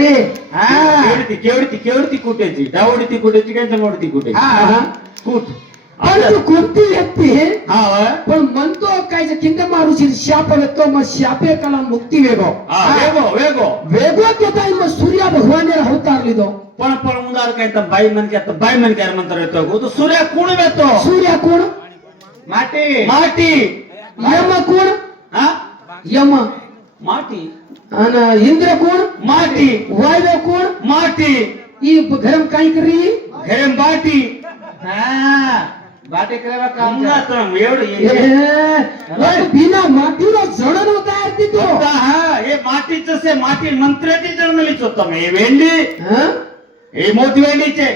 रे केवढी कुठेची डावडी ती कुठेची काय जमवडी ती कुठे कूट पण तू कोणती व्यक्ती आहे हा पण म्हणतो काय किंड मारूची शाप तो मग शापे कला मुक्ती वेगो वेगो तो काय मग सूर्य भगवान अवतारली दो पण उदार काय तर बाई मन काय म्हणता येतो तो सूर्य कोण येतो सूर्य कोण माटी यम कोण यम माटी आणि इंद्र कोण माटी वायु कोण माटी ई घरम काय करी घरम बाटी बाटे करायला काम बिना मातीला जडण होता आहे तो हे मातीच से माटी मंत्र्याची जन्मलीच होता मी वेंडी हे मोठी वेंडीचे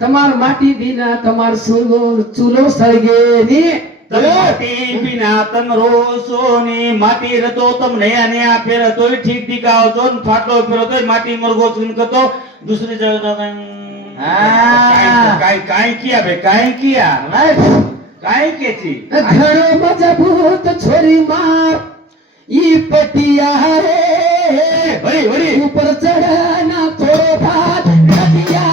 तमार माटी बिना तमार चुलो सळगे माटी बिना तम रो सोनी माटी रतो तम नया नया फिरतोय ठीक ठीक आवतो फाटलो फिरतोय माटी मरगो चुनकतो दुसरी जगत काय किया बे काय किया काय केची घरो मजबूत छोरी मार ई पटिया रे बरी बरी ऊपर चढ़ना थोड़ो भात नदिया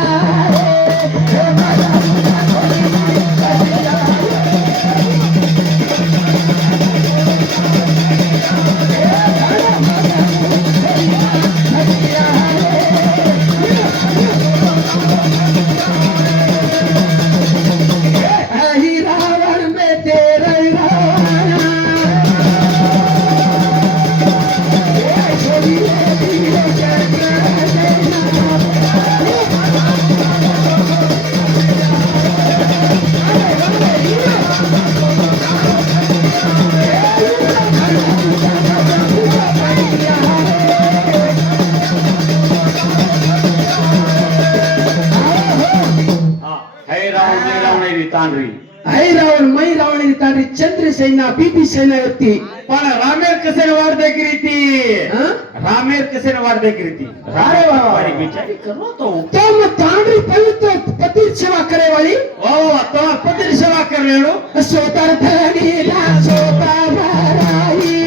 चंद्रसेना बीबी सेना होती पण रामेर कसे वाढ देखील रामेर कसे वाढ देखील अरे बाबा बिचारी करो तो तुम तांडरी पवित्र पति सेवा करे वाली तो पति सेवा कर रहे हो सोतर धनी ला सोता भराई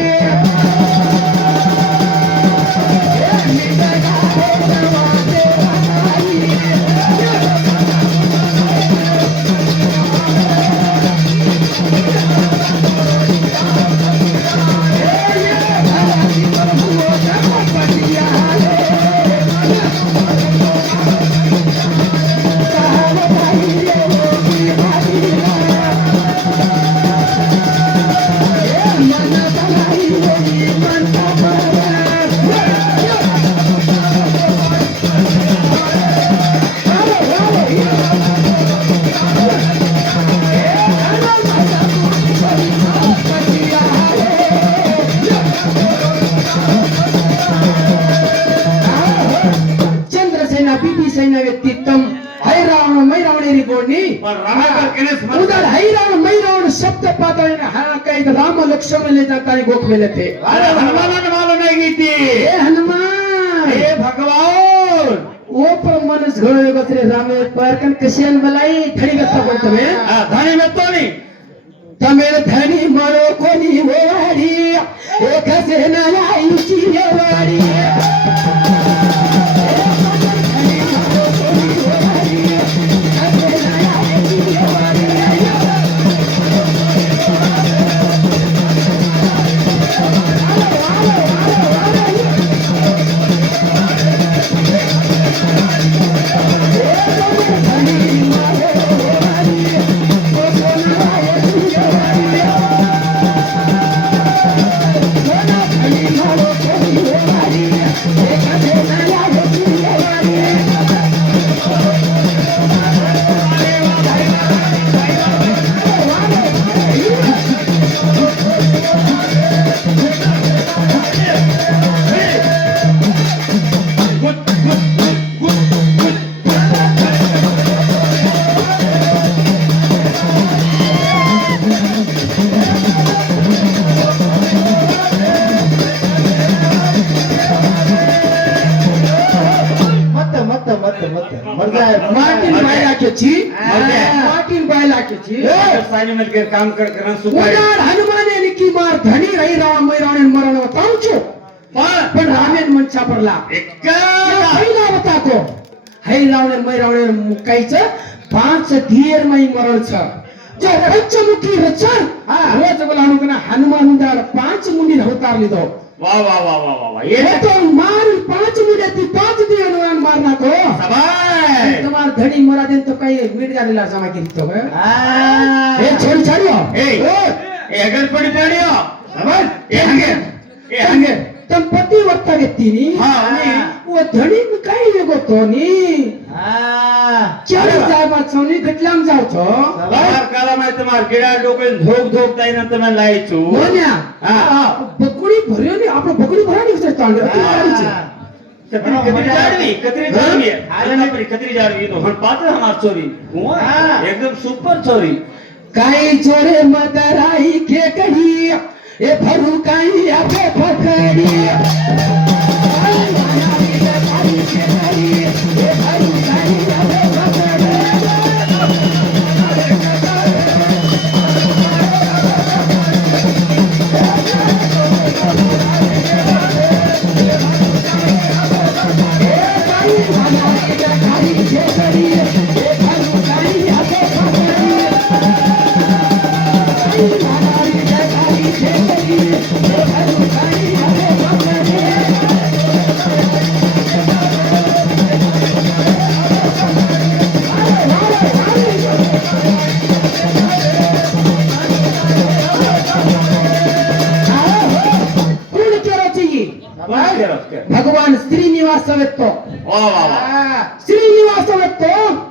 शब्द पाता हा काही राम लक्ष्मण ले जाता गोख में थे हनुमान मालो नहीं गई हनुमान हे भगवान वो पर मनस घोड़े बतरे रामे पर कन कशियन बलाई धनी गत्ता बोलते में धनी में तो नहीं तमें धनी मरो कोनी वाड़ी एक से न आई की वाड़ी काम कर हनुमान की मार धनी रही राम मरण मरण बताऊ छो पण रामेन मंचा पडला नाको है रावणे मै रावणे मुकायचं 5 दियर मै मरळछ जो पंचमुखी रचन रोज बोलाणू कना हनुमान उंडार 5 मुंडी होतारली दो वा वा वा वा वा वा ये तो मार 5 मुंडी ती 5 दियर हनुमान मार नाको सबाय तुम्हार धड़ी मरा दिन तो कई मिट जानेला जमा की तो ए छोड़ी छाड़ियो ए अगर पड़ी पड़ियो सबाय ए हंगे तम पति वक्ता व्यक्तीनी वो धड़ी में काय वेगो तो नी चार जाबा छौनी गटलाम जाव छो बार काला में तुम्हार गिड़ा डोकन धोक धोक ताई न तमे लाई छु मोन्या बकुड़ी भर्यो नी आपलो बकुड़ी भरानी से तांड कतरी जाडवी आले परी कतरी जाडवी तो हन पात्र हमार चोरी एकदम सुपर चोरी काई चोरे मदराई के कही ए भरू काई आके पकड़ी भगवान श्रीनिवास व्यक्तो वा वा वा श्रीनिवास व्यक्तो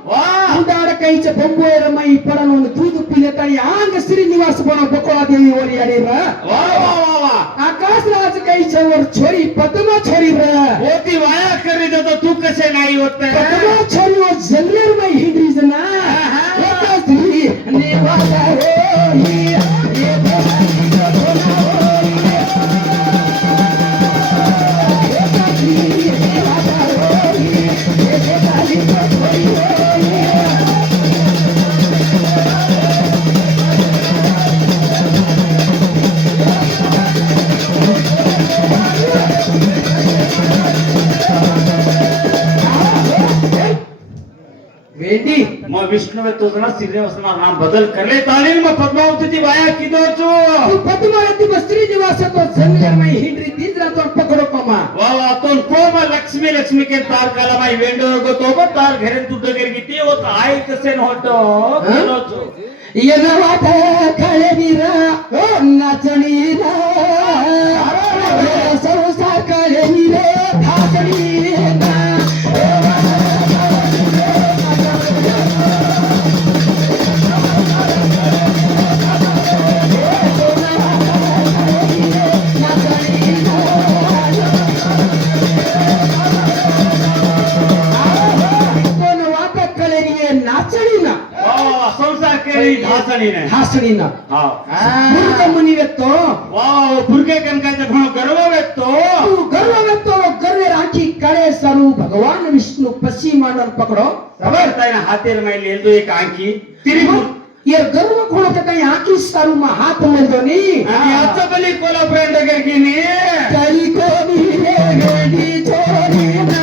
वा उदाड काहीचे बंबोय रमाई पडन दूध पिले तरी आंग श्रीनिवास बनो बकोळा देवी वर यारी रा वा वा वा वा आकाश राज काहीचे वर छोरी पद्मा छोरी रा होती वाया करी देतो तू कसे नाही होत पद्मा छोरी वर जंगलेर मै हिंद्री जना एका श्री निवास होई ये वेंडी मग विष्णुवे तुझं श्रीनिवासना नाम बदल करले तालील मग पद्मावती ती वाया किदो छु तू पद्मावती बस्त्री निवास तो जंगलेर मै हिंद्री तीसरा तो पकड़ो कमा वा वा तो कोम लक्ष्मी लक्ष्मी के तार काला माई वेंडो गो तो तार घरेन तू डगर गिती होत आई कसे नहोतो किदो छु ये नवात खळे नीरा नाचणीरा सरसा खळे नीरे धाचणीरा हासणीने मूर्ख मुनी व्यक्तो वाव फुरके कनकाचा घणो गर्व व्यक्तो तू गर्व व्यक्तो गर्वे राखी कळे सरू भगवान विष्णु पश्चिम मांडन पकड़ो खबर ताई ना हातेर में ले दो एक आंकी तिरी ये गर्व कोण के काही आकी सरू मा हात मेलदो नी आणि आता बली कोला फ्रेंड करकी नी तरी कोणी रे गेडी छोरी ना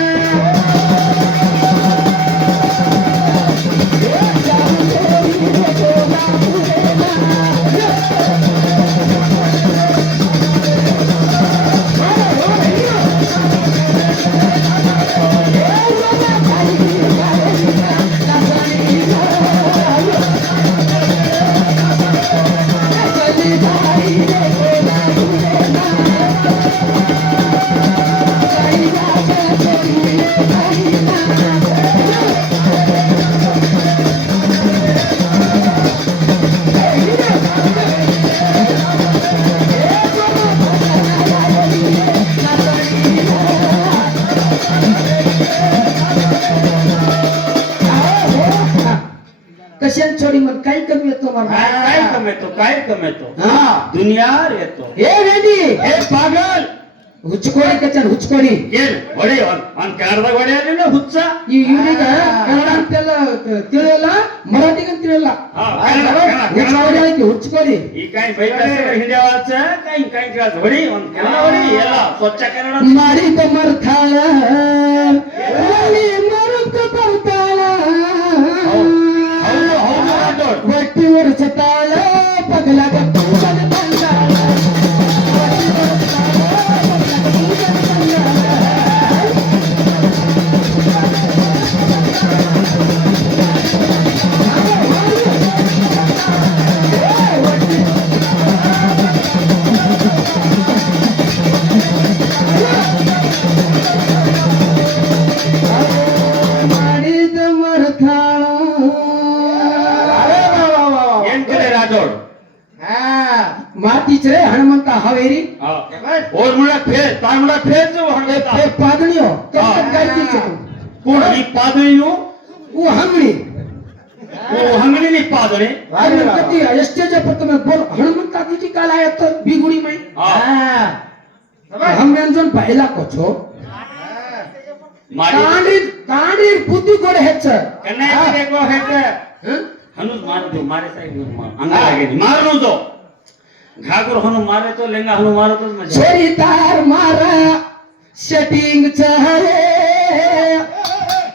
कशान छोडी मग काय कमी येतो मला काय कमेतो दुनियार येतो ए रेडी ए पागल ಹುಚ್ಚಕೋಡಿ ಕಚ್ಚನ್ ಹುಚ್ಚಕೋಡಿ ಏನ್ ಹೊಡಿ ಅವ್ನ್ ಕನ್ನಡದಾಗ ಹೊಡೆಯಲ್ಲ ಹುಚ್ಚ ಇವ್ರಿಗೆ ಕನ್ನಡ ಅಂತೆಲ್ಲ ತಿಳಿಯಲ್ಲ ಮರಾಠಿಗಂತ ತಿಳಿಯಲ್ಲ ಹುಚ್ಚಕೋಡಿ ಆಯ್ತು ಹುಚ್ಚಕೋಡಿ ಈ ಕಾಯಿ ಬೈಕಾಸರ ಹಿಂದೆ ವಾಚ ಕಾಯಿ ಕಾಯಿ ಕ್ಲಾಸ್ ಹೊಡಿ ಒಂದ್ ಕನ್ನಡ ಹೊಡಿ ಎಲ್ಲ ಸ್ವಚ್ಛ ಕನ್ನಡ ಮಾಡಿದ ಮರ್ತಾಳ लागला ग तुझ्या बंगाला ಮಾಡಿದ ಮರತಾಳ ಏನ್ ಕಡೆ ರಾಜೋಡ್ ಮಾತೀಚೆ ಹನುಮಂತ ಹಾವೇರಿ ಓರ್ ಮುಳ ಫೇರ್ ತಾರ್ ಮುಳ ಫೇರ್ जो हड़ता ते पादणियो काय तीचे कोण ही पादळीयो ओ हंगणी ओ हंगणीनी पादळे आणि कधी एस्टेच्या प्रथम बोल हनुमंता किती काल आहे तर बिगुडी मै हंगणजन पहिला कोचो मारी कांडी बुद्धी गोड हेच कन्या देखो हेच हनुज मार दो मारे साइड अंगा लागे मारनो दो घागर हनु मारे तो लेंगा हनु मारो तो मजा छोरी तार मारा सेटिंग चहरे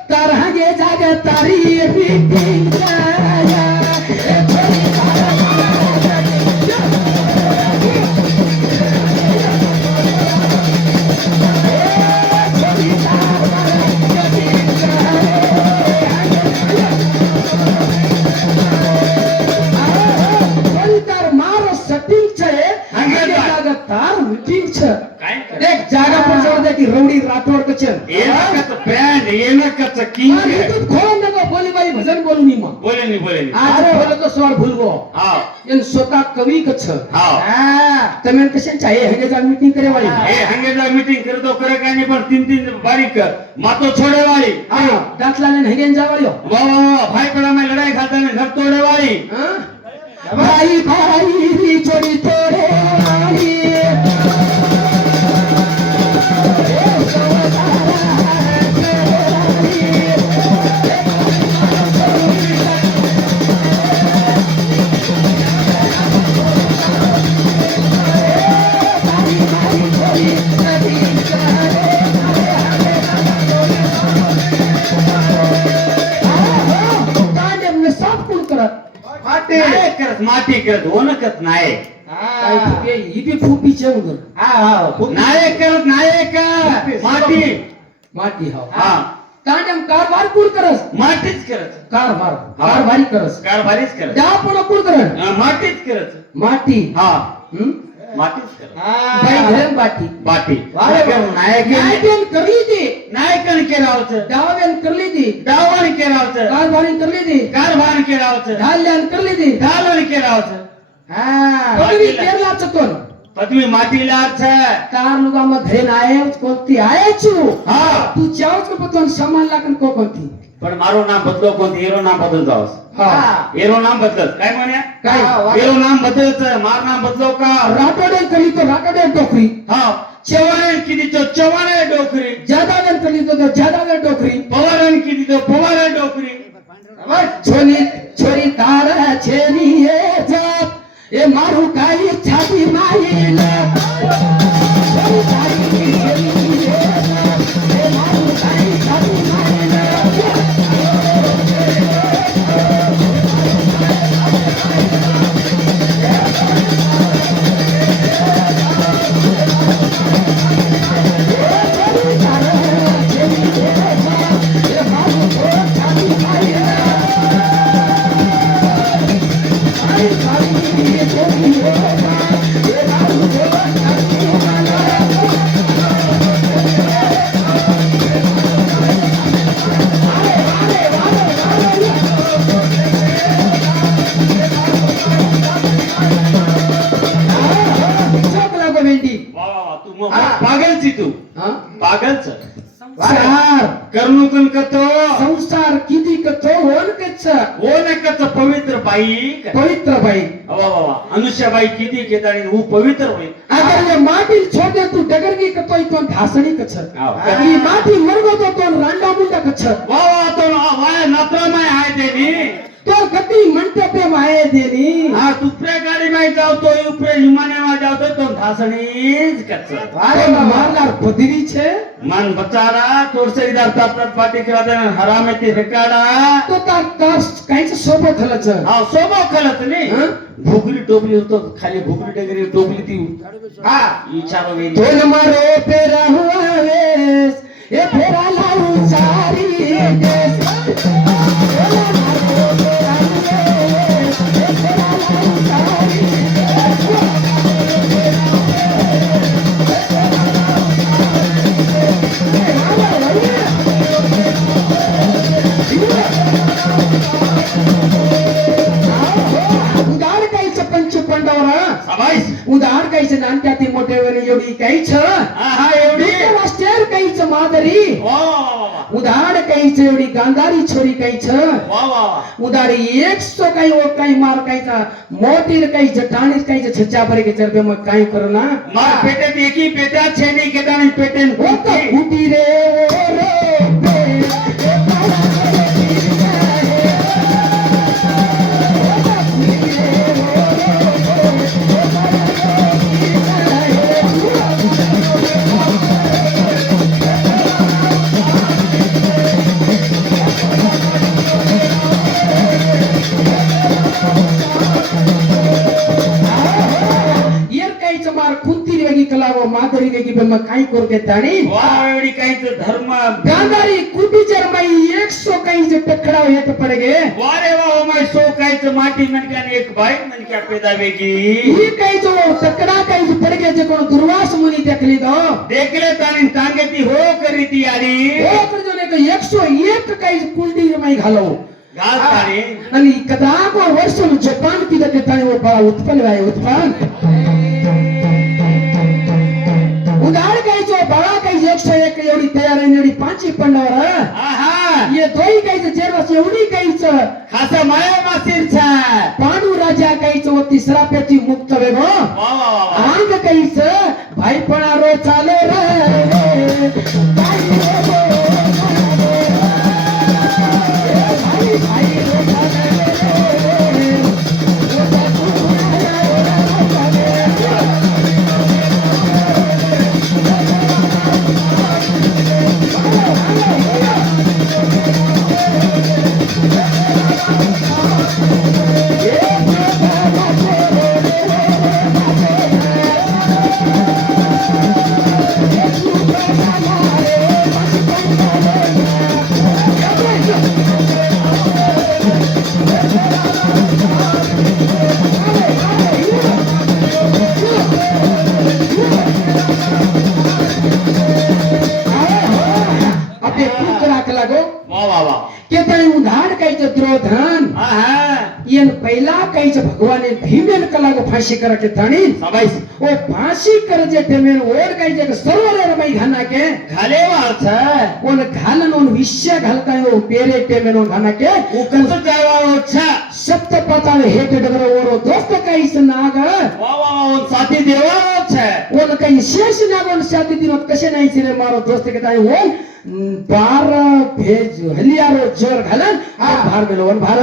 तरहगे जागे तारी मीटिंग चहरे छोरी तार मारा छोरी तार मारा सेटिंग चहरे छोरी तार मारा सेटिंग चहरे तार मीटिंग छ काय एक जागा पर जोर दे की रौडी राठौड़ कचन ಏನಕತ್ತ ಬ್ರ್ಯಾಂಡ್ ಏನಕತ್ತ ಕಿಂಗ್ YouTube खोल नको बोली बाई भजन बोलू मी मग बोले नहीं आज बोले तो स्वर भूलगो हा इन स्वतः कवी कछ हा तमें कशन चाहिए हंगे जा मीटिंग करे वाली ए हंगे जा मीटिंग करतो करे काय नाही पण तीन तीन बारीक मातो छोड़े वाली हां दातला ने हंगे जा वाली वाह वाह वाह भाई पड़ा में लड़ाई खाता में घर तोड़े वाली भाई भाई री जोड़ी तोड़े वाली माटी करत ओनकत नाही इथे फुपीचे उदर नायक करत नायक माटी माटी हो हा तांडम कारभार कुड करस माटीच करत कारभारी करस कारभारीच करत जा पण कुड करन माटीच करत माटी हा हं माटीच करत बाई घरम बाटी बाटी नायकन करली ती नायकन केरावचं डावन करली ती डावण केरावचं कारभारी करली ती कारभार केरावचं ढाल्यान करली ती डावण केरावचं पदवी केरलाचं कोण पदवी माटीला कार लुगा मग घरे नाय कोणती आयचू हा तू चावच को पतन सामान लागन को कोणती पण मारो नाम बदलो कोणती एरो नाम बदल जावस हा एरो नाम बदलत काय म्हण्या काय एरो नाम बदलत मार नाम बदलो का राठोडे कली तो राठोडे टोकरी हा चव्हाण किती तो चव्हाण डोकरी जादावन कली तो जादावन टोकरी पवारन किती तो पवार डोकरी छोरी छोरी तार छेनी ये जाप ए मारू काई छाती माईला छोरी तारी छेनी ये जाप ए मारू काई छाती माईला पागलची तू पागलच संसार करणूकन कतो संसार किती कतो ओनकच ओनकच पवित्र बाई पवित्र बाई वा वा वा अनुष्याबाई किती केताणी हू पवित्र होई अगर ये माटी छोड़े तू डगर की कतो इतोन धासणी कछ ई माटी मरगो तो तोन रांडा मुंडा कछ वा वा तो वाय नत्र में आए देनी तो कती मंटपे माए देनी हा तुपऱ्या गाडी माही जावतो उपरे हिमाने जावतो तो धासणीच कच्च अरे मारणार पदरी छे मन बचारा तोरसे इधर तत्त पाटी करादे हरामे ती रेकाडा तो तार तार काहीच सोबत हलच हा सोबो खलत नी हं? भुगरी टोपली होतो खाली भुगरी टेगरी टोपली ती हा विचारो वेली तोल मारो पेरा हुआ वेस ए फेरा लाऊ सारी देश तोल मारो पेरा हुआ वेस ए फेरा लाऊ सारी उदार काहीच पंच पंडवरा सबाईस उदार काहीच नांत्या ती मोठे वेळी एवढी काहीच हा एवढी राष्ट्रीय काहीच मादरी वा वा वा उदार काहीच एवढी गांधारी छोरी काहीच वा वा उदारी 100 काही ओ काही मार काहीचा मोठीर काही जटाणीर काही छच्चा भरे के चरबे मग काही करना मार पेटेत एकी पेट्या छेनी केदानी पेटेन होता फुटी रे ओ रे पे ए पाला रे फिरना है होता फुटी रे ओ रे पे ए पाला रे फिरना येर काहीच मार कुंतीर वेगी कलावो माधुरी वेगी बेम काही कोर के ताणी वा एवढी काहीच धर्म गांधारी कुटी जरमाई 100 काही जे टकराव येत पडगे वारे वा ओ माय सो काहीच माटी मनक्याने एक बाई मनक्या पेदा वेगी ही काही जो टकरा काही जे पडगे जे कोण दुर्वास मुनी देखली दो देखले तानी टांगे ती हो करी ती आली ओ कर जो ने 101 काही कुंडी जरमाई घालो घाल तानी आणि कदाक वर्ष जपान की दते ताणी वो बड़ा उत्पन्न आहे उत्पन्न उदार काही जो बड़ा काही 101 एवढी तयार आहे एवढी पाचही पंडावर आहा ये दोई काही जेरवास एवढी काहीच खासा माया मासीर छा पांडू राजा काहीच व तिसरा पेची मुक्त वेगो वा वा वा आंग काहीच भाईपणा रो चाले रे भाई रो भाई भाई रो चाले आपे पुत्र राख लागो वा वा वा के ताई उधार काही द्रोधन आहा येन पहिला काहीच भगवाने भीमेन कलागो फाशी करा के ताणी सबाईस ओ फाशी कर जे टेमेन ओर काही जे सर्वरे रमाई घाना के घाले वाळ छा ओन घालन ओन विषय घालताय ओ पेरे टेमेन ओन घाना के उ कसं जायवाळो छा सप्त पाताळ हेट डगर ओरो दोस्त काहीच नाग वा वा वा साथी देवाळो छा ओन काही शेष नाग ओन साथी दिनोत कसे नाही रे मारो दोस्त के ताई ओन बार भेज हलियारो जोर घालन आ भार गेलो ओन भार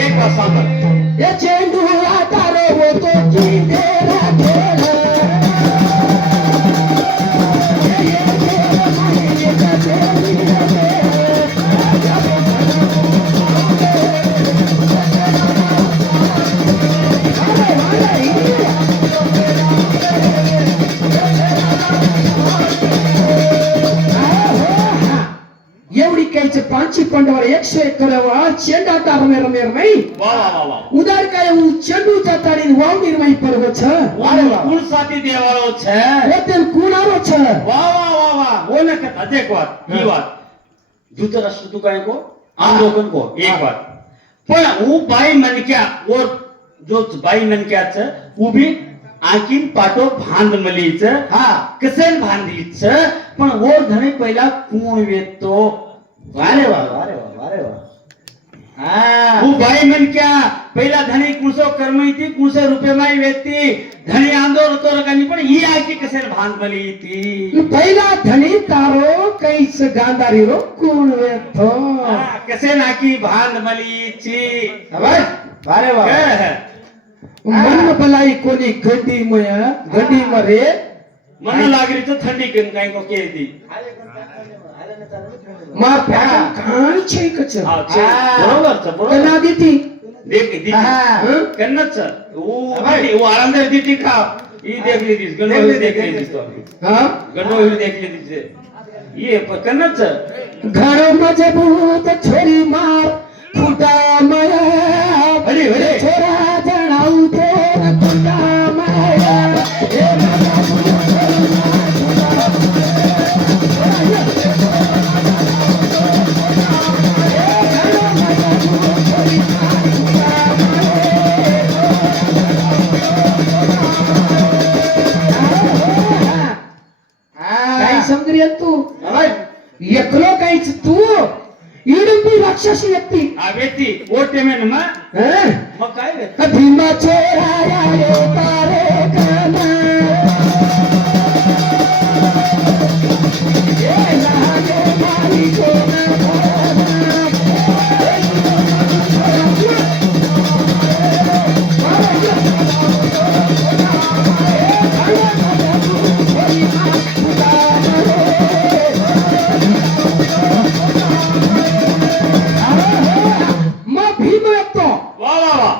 एक बार सांग ये चेंडू आता रे वो तो की तेरा खेल एवढी काहीच पाचही पंडवर 101 करावा चेंडा रमे रमे रमे वा वा वा वा उदार काय चेंडू ताताडी वाव निर्माई पर्व छ वारे वा कुल साथी देवाळो छा होतेल कुणारो छ वा वा वा वा ओले का अदेक वात ही वात धृतराष्ट्र तू काय को आंदोलन को एक वात पण ऊ बाई मनक्या और जो बाई मनक्याच उभी आणखीन पाठो भांड मलीच हा कसेल भांडीच पण ओर धणे पहिला कोण वेतो वारे वा वारे वा वारे वा वो बाई मन क्या पहिला धनी कुणसो कर्मैती कुणसो रुपयेमाई वेती धनी आंदोर तोरकानी पण ही आकी कसे भान बली ती पहिला धनी तारो कैस गांधारी रो कोण वेथो कसे नाकी भान बली ची अरे मन भलाई कोणी घंटी मरे मन लागरी तो थंडी कन काय को केती मा प्यान काय छे कच बरोबर कना देती देख दी कन्नच वो आरामदार दीती खा ही देख ली दिस गणो देख ली दिस तो हां गणो देख ली दिस ये कन्नच घरो मजबूत छोरी मार फुटा माया अरे अरे छोरा जणाऊ ते फुटा माया काय समजरी तू एकलो काहीच तू इडंबी राक्षसी व्यक्ती आ व्यक्ती ओटे में ना हं? मग काय रे भीमा चोराया रे तारे काना ये लागे मारी कोना मग भीम येतो वा वा वा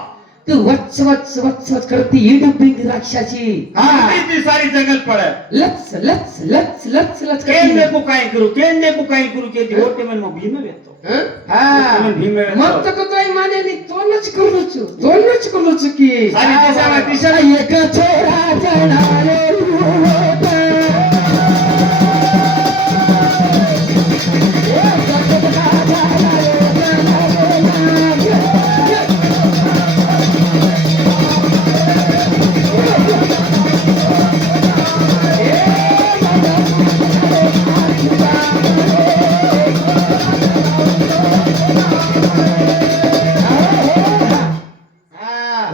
तू वच वच वच वच करती इडंबी राक्षसी ती सारी जंगल पड़े लच लच लच लच लच केन करती देखो काय करू के ती ओटे में मग भीम वेतो हाँ भीम वेतो मग तो काही माने नाही तोंडच करूच की सारी दिशा एक छोरा जणारे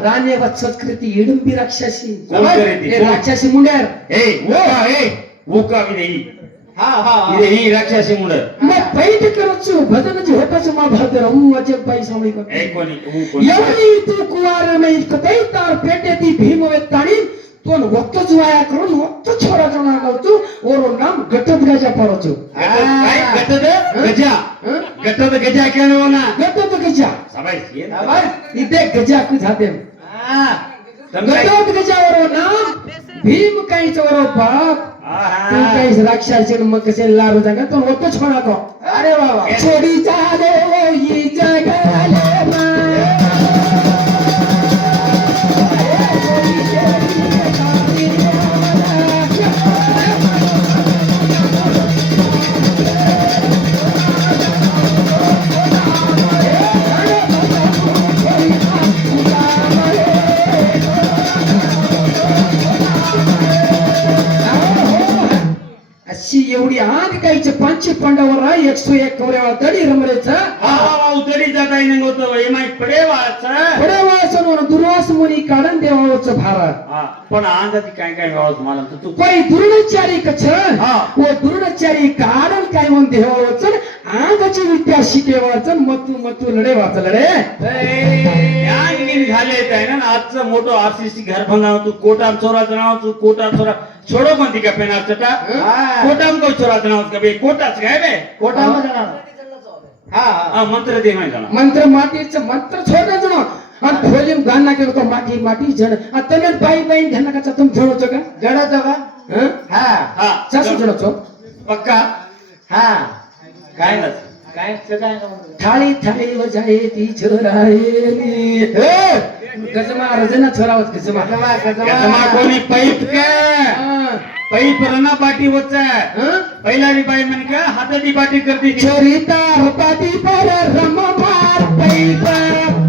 राणे वत्सत कृती इडंबी राक्षसी कोण करीती? ए, राक्षसी मुंड्यार वो का भी नहीं ये ही राक्षसी मुंड मग पैठ करछु भजनची होटाचं मा भादर ऊ अजब बाई सामळी कर ए कोणी एवढी तू कुवार नाही कतई तार पेटे ती भीम वेताणी तोन वक्तच वाया करून वक्त छोरा जणा गावतो ओरो नाम गटत गजा पडतो काय गटद गजा हं? गटद गजा केनो ना गटत गजा शाबाश ये इथे गजा कु जाते गटत गजा ओरो नाम भीम काहीच ओरो बाप तू काही राक्षसी मग कसे लारू जागा तो वक्त छोरा तो अरे बाबा छोडी चाले ही जगाले मा अशी एवढी आग काहीचे पंच पांडवर 101 कवरेवा तडी रमरेच उतरी जाता येईन होतं हे माहित पडे वाच थोडे वासन दुर्वास मुनी काढून देवाच भारा पण आंधाती काय काय गावात मला तर तू पै दुर्णचारी कछ हा. ओ दुर्णचारी काढून काय म्हणून देवाच आंगाची विद्या शिकेवाच मतू लढे वाच लढे आणखीन झाले आहे ना आजचं मोठं आरसीसी घर बनाव तू कोटा चोराचं नाव तू कोटा चोरा छोडो कोणती का पेनार चटा कोटाम को चोराचं नाव का बे कोटाच काय बे कोटा मंत्र दे माहिती झाला मंत्र मातीचं मंत्र छोडच ना आणि खोलीम गाणं केलं तो माती माती जड आता बाई बाई ध्यान का तुम झोडतो का जडाचं का हा चासू जडतो पक्का हा काय थाळी थाळी वजाये ती छोरायली गजमा रजना छोरावत गजमा गजमा कोणी पैप का पैप रणा पाटी वच पहिला बाई म्हण का हाताची पाटी करते छोरी तार पाटी पर रम मार पैप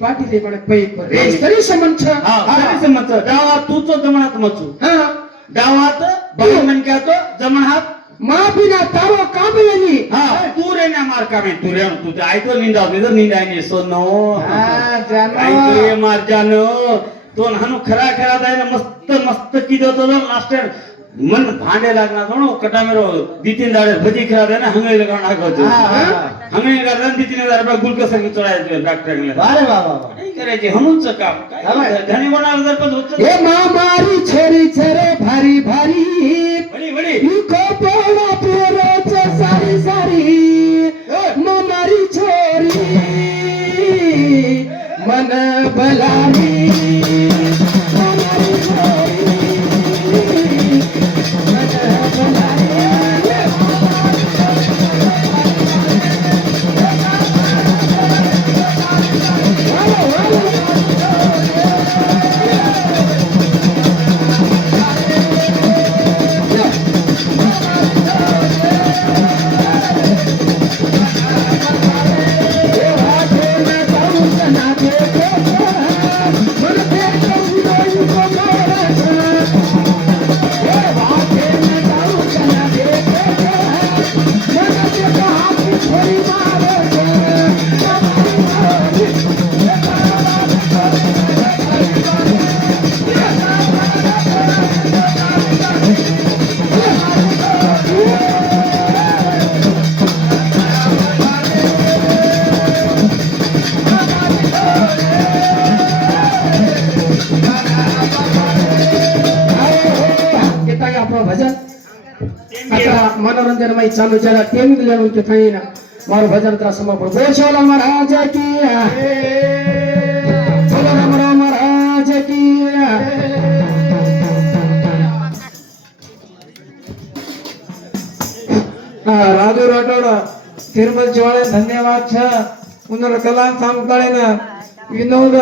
पाटील पण पैक रे तरी समंच सरी समज डावात तूच जमणात मचू हा डावात बाई मनक्यात जमणात माफिना तारो काबलेनी हा तू रे ना मार का में तू रे तू ते आयतो निंदा निदर निंदा ने सोनो हा जानो काय मार जानो तो हनु खरा खरा दाय मस्त मस्त किदो तो मास्टर मन भांडे लागना दोनो कटा मेरो दीतीन दाड़े भजी खरा दे ना हंगे लगाना गजो हंगे कर दीतीन दाड़े बा गुल कसर की चढ़ाय डॉक्टर ने अरे बाबा काय करायचे हनुच काम काय धनी बना जर पण होत हे मामारी छेरी छेरे भारी भारी बडी बडी इको पोड़ा पेरोच सारी सारी मामारी छोरी मन बलारी मामारी छोरी मन बलारी भजन आता मनोरंजन में चालू जरा टेम लेनु के थाई ना मारो भजन तरा समर्पण बोल शोला महाराज की बोलो राम राम महाराज की राजू राठोड तिरुमल चिवाळे धन्यवाद छ उन्नर कला सांगताळे ना विनोद